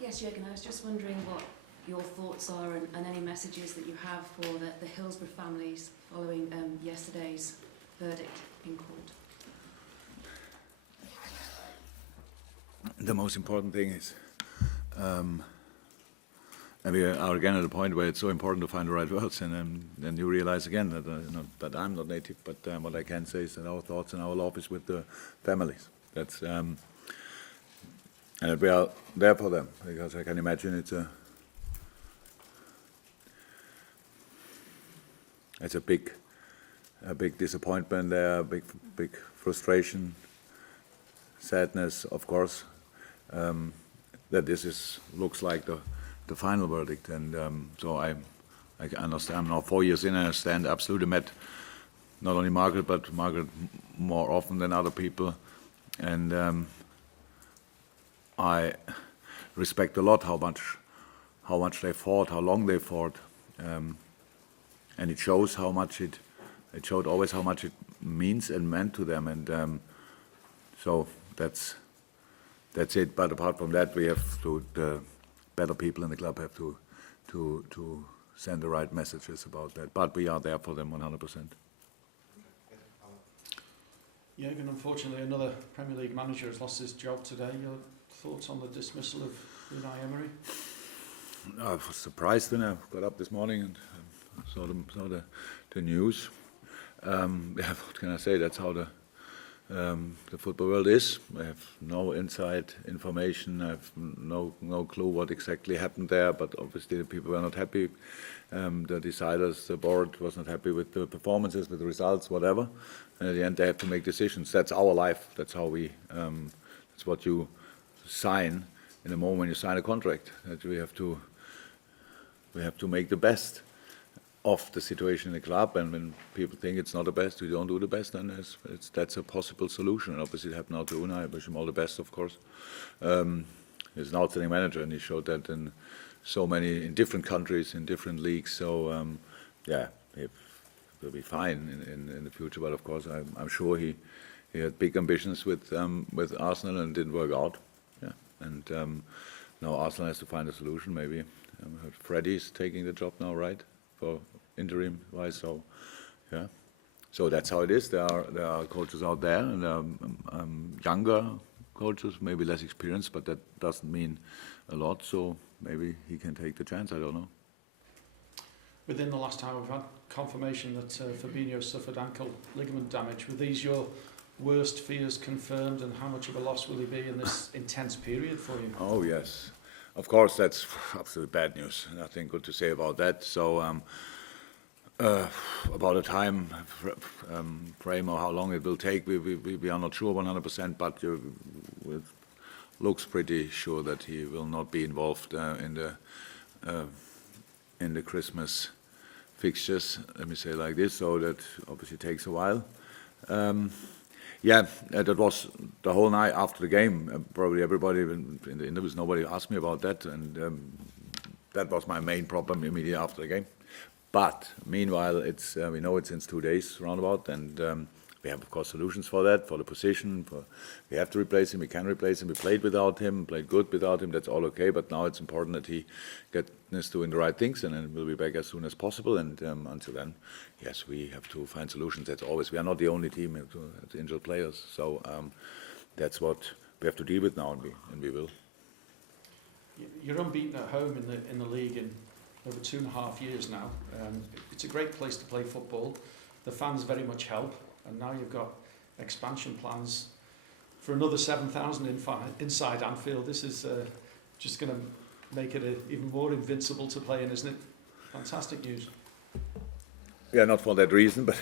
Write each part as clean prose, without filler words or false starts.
Yes, Jurgen, I was just wondering what your thoughts are and any messages that you have for the Hillsborough families following yesterday's verdict in court. The most important thing is, and we are again at a point where it's so important to find the right words, and then you realize again that I'm not native, but what I can say is that our thoughts and our love is with the families. That's and that we are there for them, because I can imagine it's a big disappointment there, big frustration, sadness, of course, that this looks like the final verdict, and so I understand. I'm now 4 years in, and I understand absolutely. Met not only Margaret, but Margaret more often than other people, and I respect a lot how much they fought, how long they fought, and it shows how much it showed always how much it means and meant to them, and so that's it. But apart from that, we have to, the better people in the club have to send the right messages about that. But we are there for them 100%. Jurgen, unfortunately, another Premier League manager has lost his job today. Your thoughts on the dismissal of Unai Emery? I was surprised when I got up this morning and saw the news. Yeah, what can I say? That's how the football world is. I have no inside information. I have no clue what exactly happened there. But obviously, the people were not happy. The deciders, the board was not happy with the performances, with the results, whatever. And at the end, they have to make decisions. That's our life. That's how we. That's what you sign in the moment when you sign a contract. That we have to make the best of the situation in the club, and when people think it's not the best, we don't do the best, then that's a possible solution. And obviously it happened now to Unai. I wish him all the best, of course. He's an outstanding manager, and he showed that in in different countries, in different leagues. So yeah, he will be fine in the future. But of course, I'm sure he had big ambitions with Arsenal, and it didn't work out. Yeah, and now Arsenal has to find a solution. Maybe I heard Freddie's taking the job now, right? For interim wise, so yeah, so that's how it is. There are coaches out there, and younger coaches, maybe less experienced, but that doesn't mean a lot. So maybe he can take the chance. I don't know. Within the last time, we've had confirmation that Fabinho suffered ankle ligament damage. Were these your worst fears confirmed, and how much of a loss will he be in this intense period for you? Oh yes. Of course, that's absolutely bad news. Nothing good to say about that. So, about the time frame or how long it will take, we are not sure 100%, but it looks pretty sure that he will not be involved in the Christmas fixtures. Let me say it like this. So that obviously takes a while. Yeah, that was the whole night after the game. Probably everybody in the interviews, nobody asked me about that, and that was my main problem immediately after the game. But meanwhile, we know it since 2 days roundabout, and we have of course solutions for that, for the position. We have to replace him. We can replace him. We played without him, played good without him. That's all okay. But now it's important that he gets doing the right things, and then we'll be back as soon as possible. And until then, yes, we have to find solutions. That's always. We are not the only team to injure players, so that's what we have to deal with now, and we will. You're unbeaten at home in the league in over 2.5 years now. It's a great place to play football. The fans very much help, and now you've got expansion plans for another 7,000 inside Anfield. This is just going to make it even more invincible to play in, isn't it? Fantastic news. Yeah, not for that reason, but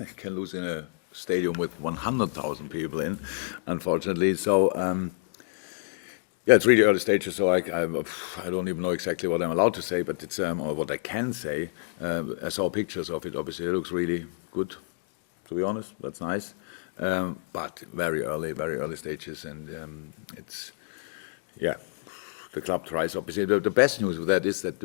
I can lose in a stadium with 100,000 people in, unfortunately. So, yeah, it's really early stages, so I don't even know exactly what I'm allowed to say, but it's or what I can say. I saw pictures of it. Obviously, it looks really good. To be honest, that's nice, but very early stages, and it's yeah. The club tries. Obviously, the best news with that is that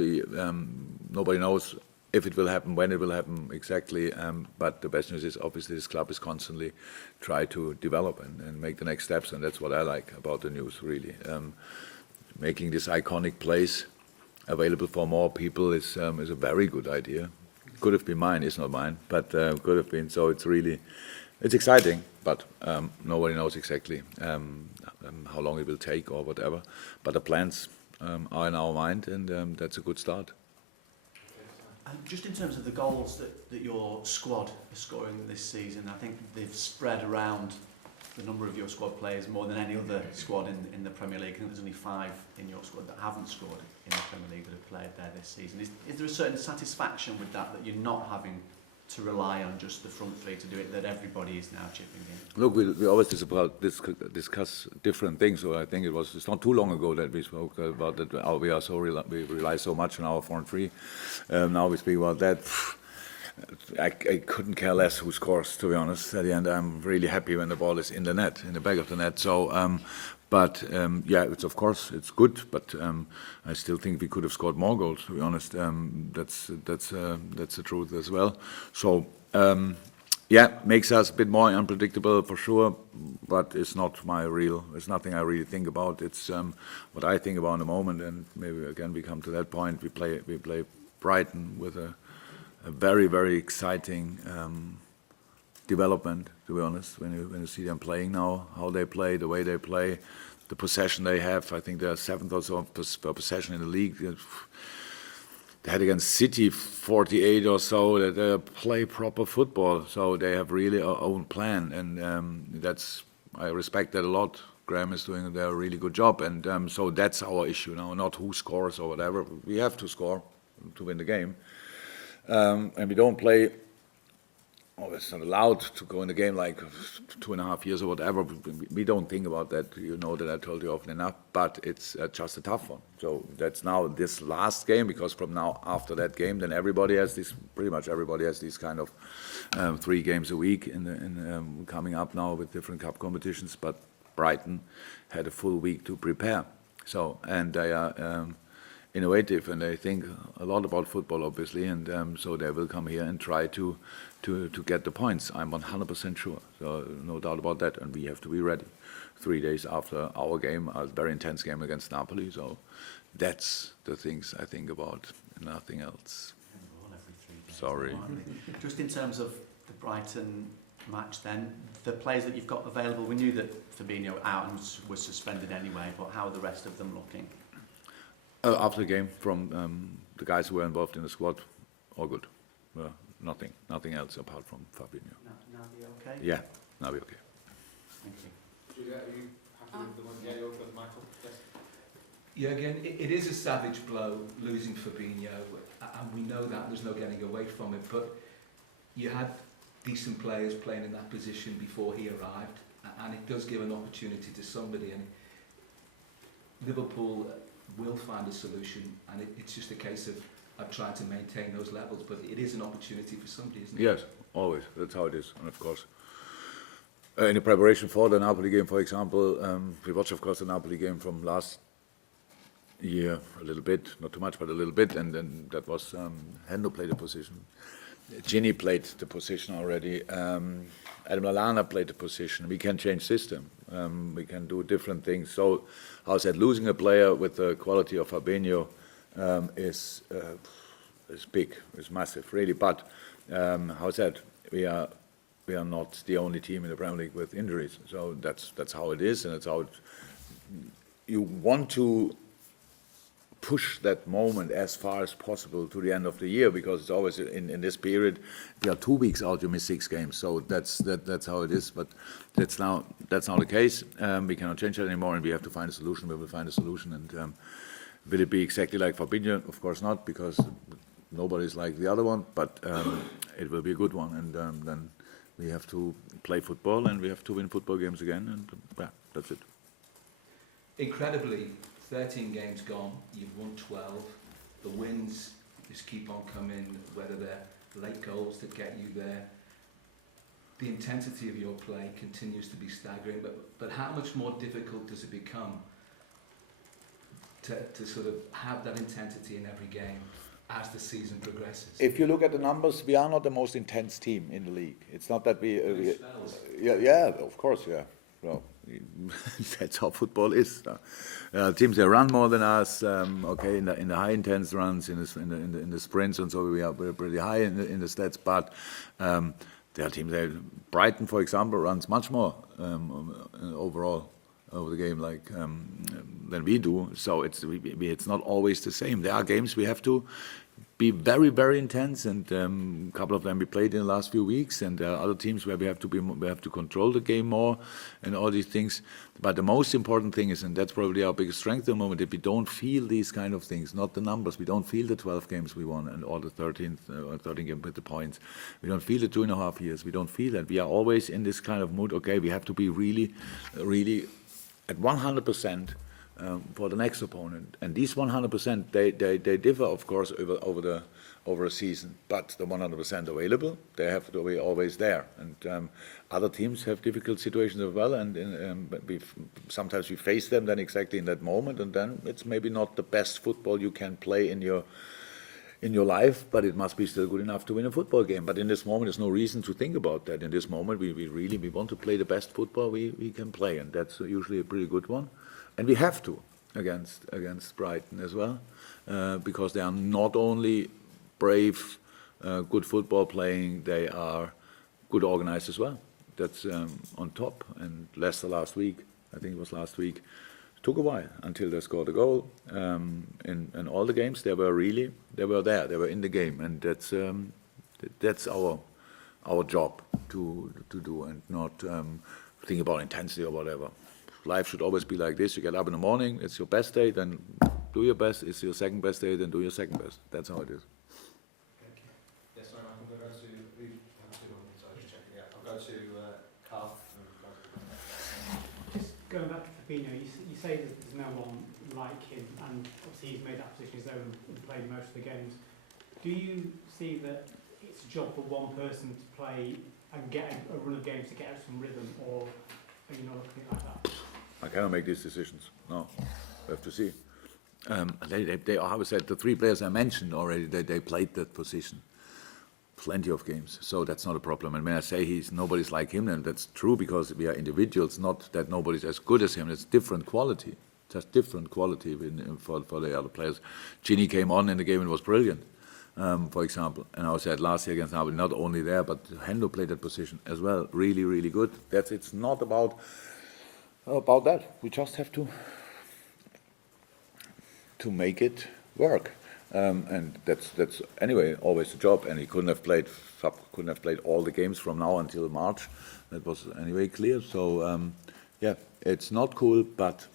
nobody knows if it will happen, when it will happen exactly. But the best news is obviously this club is constantly try to develop and make the next steps, and that's what I like about the news. Really, making this iconic place available for more people is a very good idea. Could have been mine, it's not mine, but could have been. So it's exciting, but nobody knows exactly how long it will take or whatever. But the plans are in our mind, and that's a good start. Just in terms of the goals that your squad are scoring this season, I think they've spread around the number of your squad players more than any other squad in the Premier League. I think there's only 5 in your squad that haven't scored in the Premier League that have played there this season. Is there a certain satisfaction with that you're not having to rely on just the front three to do it, that everybody is now chipping in? Look, we always discuss different things. So I think it's not too long ago that we spoke about that. We rely so much on our front three. Now we speak about that. I couldn't care less who scores, to be honest. At the end, I'm really happy when the ball is in the net, in the back of the net. So, yeah, of course it's good, but I still think we could have scored more goals. To be honest, that's the truth as well. So, yeah, makes us a bit more unpredictable for sure, but it's nothing I really think about. It's what I think about in the moment, and maybe again we come to that point. We play Brighton with a very, very exciting development, to be honest, when you see them playing now, how they play, the way they play, the possession they have. I think they're 7th or so per possession in the league. They had against City 48 or so. That they play proper football, so they have really our own plan, and I respect that a lot. Graham is doing a really good job, and so that's our issue now, not who scores or whatever. We have to score to win the game. And we don't play, it's not allowed to go in the game like 2.5 years or whatever. We don't think about that. You know that I told you often enough, but it's just a tough one. So that's now this last game, because from now after that game, then pretty much everybody has these kind of 3 games a week coming up now with different cup competitions. But Brighton had a full week to prepare. So, and they are innovative, and they think a lot about football, obviously, and so they will come here and try to get the points. I'm 100% sure, so no doubt about that, and we have to be ready. 3 days after our game, a very intense game against Napoli, so that's the things I think about, nothing else. Every 3 days. Sorry. Just in terms of the Brighton match then, the players that you've got available, we knew that Fabinho out and was suspended anyway, but how are the rest of them looking? After the game, from the guys who were involved in the squad, all good. Nothing else apart from Fabinho. Navi okay? Yeah, Navi okay. Thank you. Julia, are you happy with the one? Yeah, you're with Michael? Yes. Yeah, again, it is a savage blow losing Fabinho, and we know that, there's no getting away from it, but you had decent players playing in that position before he arrived, and it does give an opportunity to somebody, and Liverpool will find a solution, and it's just a case of trying to maintain those levels, but it is an opportunity for somebody, isn't it? Yes, always. That's how it is, and of course. In the preparation for the Napoli game, for example, we watched, of course, the Napoli game from last year a little bit, not too much, but a little bit, and then that was Hendo played the position. Gini played the position already. Adam Lallana played the position. We can change system. We can do different things. So, how I said, losing a player with the quality of Fabinho is big, is massive, really. But how I said, we are not the only team in the Premier League with injuries. So that's how it is, and that's how you want to push that moment as far as possible to the end of the year, because it's always in this period. We are 2 weeks out, you miss 6 games, so that's how it is. But that's now the case. We cannot change that anymore, and we have to find a solution. We will find a solution, and will it be exactly like Fabinho? Of course not, because nobody's like the other one. But it will be a good one, and then we have to play football, and we have to win football games again, and yeah, that's it. Incredibly, 13 games gone, you've won 12. The wins just keep on coming, whether they're late goals that get you there. The intensity of your play continues to be staggering, but how much more difficult does it become to sort of have that intensity in every game as the season progresses? If you look at the numbers, we are not the most intense team in the league. It's not that we spells. yeah, of course, yeah. Well, That's how football is. Teams that run more than us, okay, in the high intense runs, in the sprints, and so we're pretty high in the stats. But there are teams that Brighton, for example, runs much more overall over the game than we do. So it's not always the same. There are games we have to be very, very intense, and a couple of them we played in the last few weeks, and there are other teams where we have to control the game more, and all these things. But the most important thing is, and that's probably our biggest strength at the moment, that we don't feel these kind of things, not the numbers. We don't feel the 12 games we won and all the 13 games with the points. We don't feel the 2.5 years. We don't feel that. We are always in this kind of mood. Okay, we have to be really, really at 100%. For the next opponent, and these 100% they differ, of course, over a season. But the 100% available, they have to be always there. And other teams have difficult situations as well, and sometimes we face them then exactly in that moment, and then it's maybe not the best football you can play in your life, but it must be still good enough to win a football game. But in this moment, there's no reason to think about that. In this moment, we really want to play the best football we can play, and that's usually a pretty good one. And we have to against Brighton as well, because they are not only brave, good football playing, they are good organized as well. That's on top. And Leicester last week, I think it was last week, took a while until they scored a goal. In all the games, they were there, they were in the game, and that's our job to do, and not think about intensity or whatever. Life should always be like this. You get up in the morning, it's your best day, then do your best. It's your second best day, then do your second best. That's how it is. Thank you. Yes, sorry, Michael, we'll go to sorry, just checking. Yeah, I'll go to Carl. Just going back to Fabinho, you say that there's no one like him, and obviously he's made that position his own and played most of the games. Do you see that it's a job for one person to play and get a run of games to get out some rhythm, or are you not looking at it like that? I cannot make these decisions. No, we have to see. They I would say the three players I mentioned already, they played that position plenty of games, so that's not a problem. And when I say nobody's like him, then that's true, because we are individuals, not that nobody's as good as him. It's different quality, just different quality for the other players. Gini came on in the game and was brilliant, for example. And I said last year against Napoli, not only there, but Hendo played that position as well, really, really good. It's not about that. We just have to make it work, and that's anyway always the job. And he couldn't have played all the games from now until March. That was anyway clear. So yeah, it's not cool, but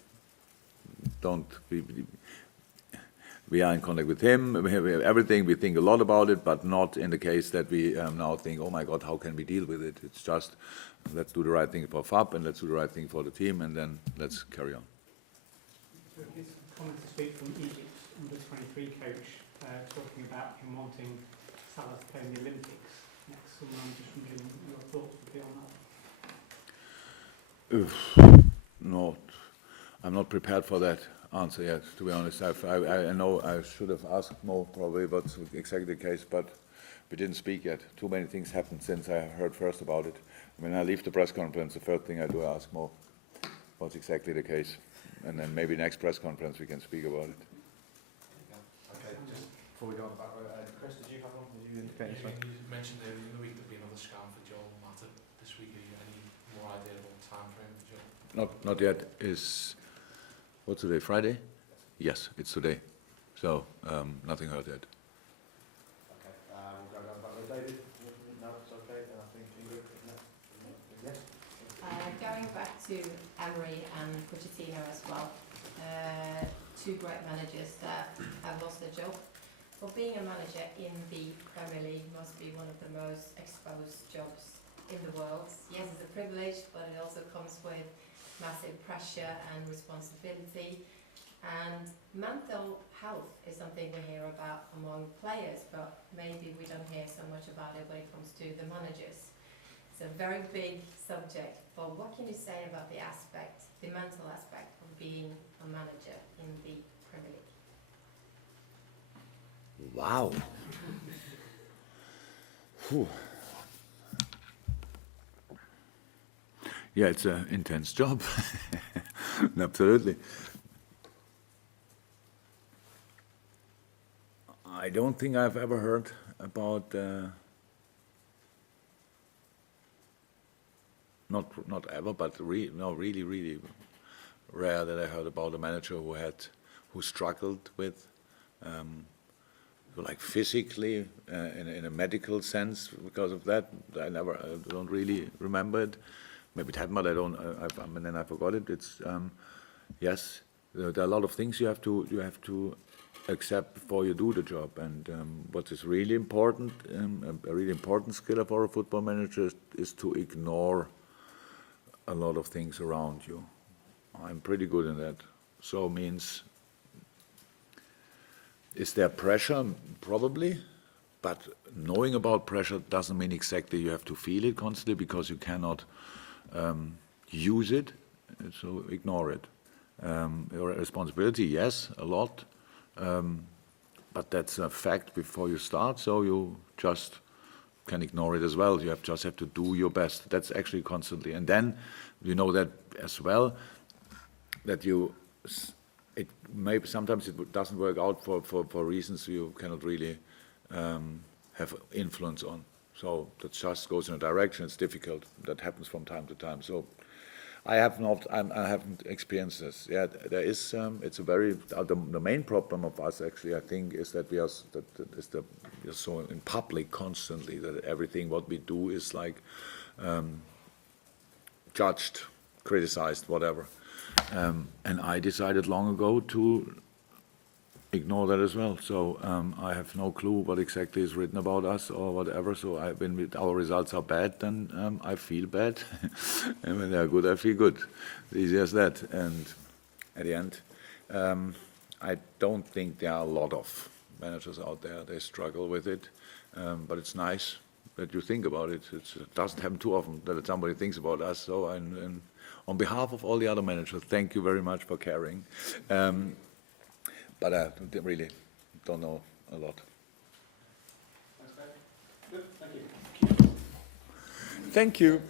we are in contact with him. We have everything. We think a lot about it, but not in the case that we now think, oh my God, how can we deal with it? It's just, let's do the right thing for FAB, and let's do the right thing for the team, and then let's carry on. So it's a comment to speak from Egypt's under-23 coach, talking about him wanting Salah to play in the Olympics next summer. I'm just wondering your thoughts would be on that. No, I'm not prepared for that answer yet, to be honest. I know I should have asked Mo probably what's exactly the case, but we didn't speak yet. Too many things happened since I heard first about it. When I leave the press conference, the first thing I do, I ask Mo what's exactly the case. And then maybe next press conference we can speak about it. Okay, just before we go on the back row, Chris, did you have one? Did you indicate this one? You mentioned earlier in the week there'd be another scan for Joel Matip this week. Have you any more idea about time frame for Joel? Not yet. What's today, Friday? Yes, it's today. So, nothing heard yet. Okay, we'll go down the back row. David? No, it's okay. And I think Ingrid, yes? Going back to Emery and Pochettino as well, two great managers that have lost their job. Well, being a manager in the Premier League must be one of the most exposed jobs in the world. Yes, it's a privilege, but it also comes with massive pressure and responsibility. And mental health is something we hear about among players, but maybe we don't hear so much about it when it comes to the managers. It's a very big subject, but what can you say about the mental aspect of being a manager in the Premier League? Wow. Yeah, it's an intense job. Absolutely. I don't think I've ever heard about, not ever, but really rare that I heard about a manager who struggled with, like physically, in a medical sense because of that. I don't really remember it. Maybe it happened, but then I forgot it. It's, yes, there are a lot of things you have to accept before you do the job. And what is really important, a really important skill for a football manager is to ignore a lot of things around you. I'm pretty good in that. So means, is there pressure? Probably. But knowing about pressure doesn't mean exactly you have to feel it constantly, because you cannot use it. So ignore it. Your responsibility, yes, a lot. But that's a fact before you start, so you just can ignore it as well. You just have to do your best. That's actually constantly. And then you know that as well, that it maybe sometimes it doesn't work out for reasons you cannot really have influence on. So that just goes in a direction. It's difficult. That happens from time to time. So I haven't experienced this. Yeah, there is. It's a very the main problem of us actually, I think, is that we are so in public constantly that everything what we do is like judged, criticized, whatever. And I decided long ago to ignore that as well. So I have no clue what exactly is written about us or whatever. So when our results are bad, then I feel bad. And when they are good, I feel good. Easy as that. And at the end, I don't think there are a lot of managers out there. They struggle with it. But it's nice that you think about it. It doesn't happen too often that somebody thinks about us. So and on behalf of all the other managers, thank you very much for caring. But I really don't know a lot. Thanks, Ben. Good, thank you. Thank you.